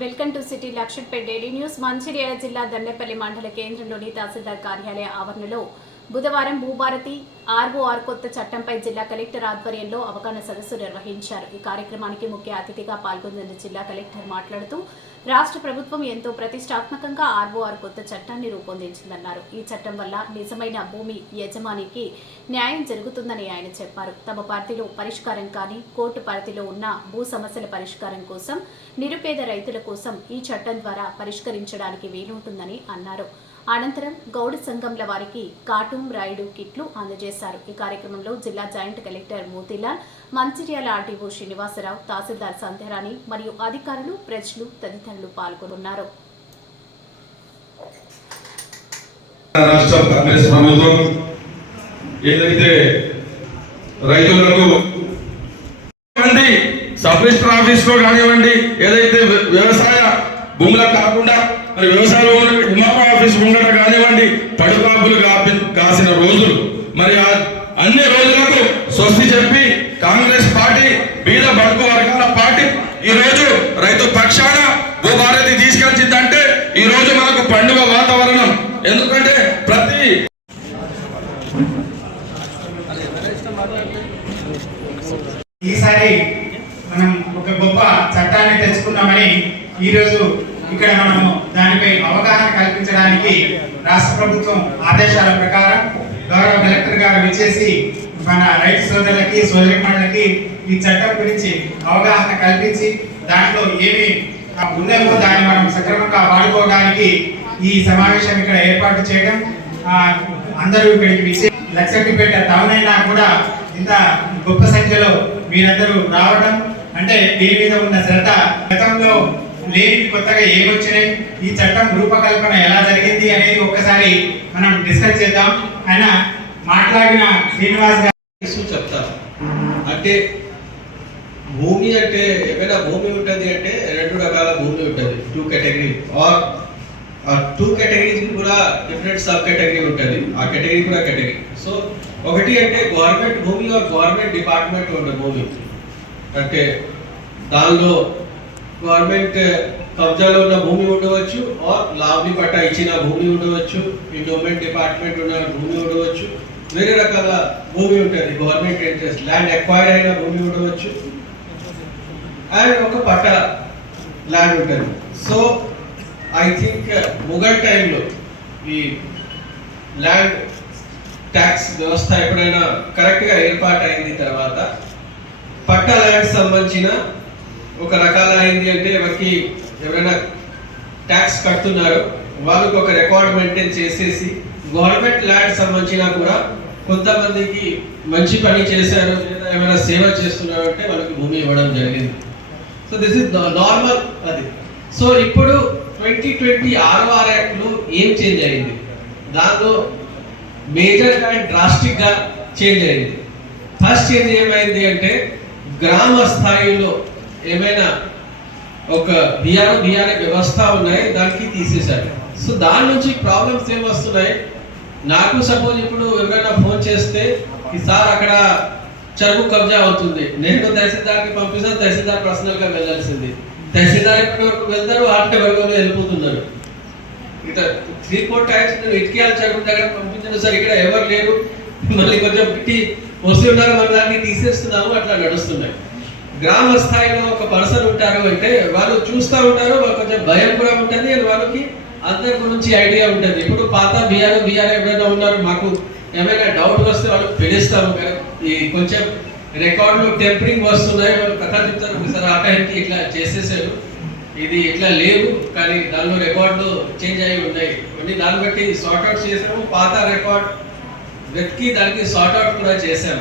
Welcome to city Luxettipet daily news. Mancherial జిల్లా దండేపల్లి మండల కేంద్రంలోని తహసీల్దార్ కార్యాలయ ఆవరణలో బుధవారం భూభారతి ఆర్ఓఆర్ కొత్త చట్టంపై జిల్లా కలెక్టర్ ఆధ్వర్యంలో అవగాహన సదస్సు నిర్వహించారు. ఈ కార్యక్రమానికి ముఖ్య అతిథిగా పాల్గొన్న జిల్లా కలెక్టర్ మాట్లాడుతూ రాష్ట్ర ప్రభుత్వం ఎంతో ప్రతిష్టాత్మకంగా ఆర్ఓఆర్ కొత్త చట్టాన్ని రూపొందించిందన్నారు. ఈ చట్టం వల్ల నిజమైన భూమి యజమానికి న్యాయం జరుగుతుందని ఆయన చెప్పారు. తమ పార్టీలో పరిష్కారం కానీ కోర్టు పరిధిలో ఉన్న భూ సమస్యల పరిష్కారం కోసం నిరుపేద రైతుల కోసం ఈ చట్టం ద్వారా పరిష్కరించడానికి వీలుంటుందని అన్నారు. అనంతరం గౌడ సంఘంల వారికి కాటూం రాయుడు కిట్లు అందజేశారు. ఈ కార్యక్రమంలో జిల్లా joint collector Motilal Mancherial RTO Srinivasarao tahsildar Sandhyarani మరియు అధికారులు ప్రజలు తదితరులు పాల్గొన్నారు. రాష్ట్ర కాంగ్రెస్ ప్రభుత్వం ఏదైతే రైతులకు సబ్ రిజిస్టర్ ఆఫీస్లో కానివ్వండి ఏదైతే వ్యవసాయ భూములకు కాకుండా మరి వ్యవసాయ భూములకు ఆఫీస్ ఉండడం కానివ్వండి పడుకాపులు కాపి కాసిన రోజులు. మరి ఆ అన్ని రోజులకు స్వస్తి చెప్పి కాంగ్రెస్ పార్టీ బీద బడుగు వర్గాల పార్టీ ఈ రోజు రైతు పక్షాన భూభారతి తీసుకొచ్చిందంటే ఈ రోజు మనకు పండుగ వాతావరణం. ఎందుకంటే ప్రతి ఈసారి మనం ఒక గొప్ప చట్టాన్ని తెచ్చుకున్నామని ఈరోజు ఇక్కడ మనము దానిపై అవగాహన కల్పించడానికి రాష్ట్ర ప్రభుత్వం ఆదేశాల ప్రకారం గౌరవ కలెక్టర్ గారు విచ్చేసి మన రైతు సోదరులకి సోదరిమణులకి ఈ చట్టం గురించి అవగాహన కల్పించి దాంట్లో ఏమి ఉన్నదో దాన్ని మనం సక్రమంగా వాడుకోవడానికి ఈ సమావేశం ఇక్కడ ఏర్పాటు చేయడం అందరూ ఇక్కడికి విచ్చే లక్షపేట టౌన్ అయినా కూడా ఇంత గొప్ప సంఖ్యలో మీరందరూ రావడం అంటే దీని మీద ఉన్న శ్రద్ధ గతంలో లేని కొత్తగా ఏమొచ్చినాయి ఈ చట్టం రూపకల్పన ఎలా జరిగింది అనేది ఒక్కసారి మనం డిస్కస్ చేద్దాం. ఆయన మాట్లాడిన శ్రీనివాస్ గారు చెప్తారు. అంటే భూమి అంటే ఏమైనా భూమి ఉంటుంది అంటే రెండు రకాల భూమి ఉంటుంది. Two category or two categories కూడా డిఫరెంట్ సబ్ కేటగిరీ ఉంటుంది. ఆ కేటగిరీ కూడా కేటగిరీ సో ఒకటి అంటే గవర్నమెంట్ భూమి ఆర్ గవర్నమెంట్ డిపార్ట్మెంట్ ఉన్న భూమి. అంటే దానిలో గవర్నమెంట్ కబ్జాలో ఉన్న భూమి ఉండవచ్చు ఆర్ లాభి పట్టా ఇచ్చిన భూమి ఉండవచ్చు ఎండోమెంట్ డిపార్ట్మెంట్ ఉన్న భూమి ఉండవచ్చు వేరే రకాల భూమి ఉంటుంది. గవర్నమెంట్ ఇంట్రెస్ట్ ల్యాండ్ ఎక్వైర్ అయిన భూమి ఉండవచ్చు. అండ్ ఒక పట్ట ల్యాండ్ ఉంటుంది. సో ఐ థింక్ మొఘల్ టైంలో ఈ ల్యాండ్ ట్యాక్స్ వ్యవస్థ ఎప్పుడైనా కరెక్ట్గా ఏర్పాటు అయింది తర్వాత పట్ట ల్యాండ్ సంబంధించిన ఒక రకాల అయింది అంటే ఎవరికి ఎవరైనా ట్యాక్స్ కడుతున్నారు వాళ్ళకి ఒక రికార్డ్ మెయింటైన్ చేసేసి గవర్నమెంట్ ల్యాండ్ సంబంధించిన కూడా కొంతమందికి మంచి పని చేశారు లేదా ఏమైనా సేవ చేస్తున్నారు అంటే వాళ్ళకి భూమి ఇవ్వడం జరిగింది. సో దిస్ ఇస్ నార్మల్ అది. సో ఇప్పుడు ట్వంటీ ట్వంటీ ఆర్ఓఆర్ యాక్ట్లో ఏం చేంజ్ అయింది? దాంతో మేజర్గా అండ్ డ్రాస్టిక్గా చేంజ్ అయింది. ఫస్ట్ చేంజ్ ఏమైంది అంటే గ్రామ స్థాయిలో ఏమైనా ఒక బిఆర్ బిఆర్ వ్యవస్థ ఉన్నాయి దానికి తీసేశారు. సో దాని నుంచి ప్రాబ్లమ్స్ ఏం వస్తున్నాయి? నాకు సపోజ్ ఇప్పుడు ఎవరైనా ఫోన్ చేస్తే ఈ సార్ అక్కడ చెరుకు కబ్జా అవుతుంది. నేను తహసీల్దార్కి పంపిస్తాను తహసీల్దార్ పర్సనల్గా వెళ్ళాల్సింది. తహసీల్దార్ ఇప్పటి వరకు వెళ్తారు? ఆట వరకు వెళ్ళిపోతున్నారు. ఇక త్రీ ఫోర్ టైమ్స్ నేను ఇటుకయాల చెరుకు దగ్గర పంపించిన సార్ ఇక్కడ ఎవరు లేరు. మళ్ళీ కొంచెం పెట్టి వస్తున్నారు మరి మన దాన్ని తీసేస్తున్నాము అట్లా నడుస్తున్నాయి. గ్రామ స్థాయిలో ఒక పర్సన్ ఉంటారు అంటే వాళ్ళు చూస్తూ ఉంటారు వాళ్ళు కొంచెం భయం కూడా ఉంటుంది అండ్ వాళ్ళకి అందరి గురించి ఐడియా ఉంటుంది. ఇప్పుడు పాత బీఆర్ బీఆర్ ఎవరైనా ఉన్నారు మాకు ఏమైనా డౌట్ వస్తే వాళ్ళు పిలుస్తాము ఈ కొంచెం రికార్డులు టెంపరింగ్ వస్తున్నాయి వాళ్ళు కథ చెప్తారు. సార్ ఆ టైంకి ఇట్లా చేసేసారు. ఇది ఇట్లా లేవు కానీ దానిలో రికార్డులు చేంజ్ అయి ఉన్నాయి. కొన్ని దాన్ని బట్టి సార్ట్ అవుట్ చేసాము. పాత రికార్డ్ వెతికి దానికి సార్ట్అవుట్ కూడా చేసాము.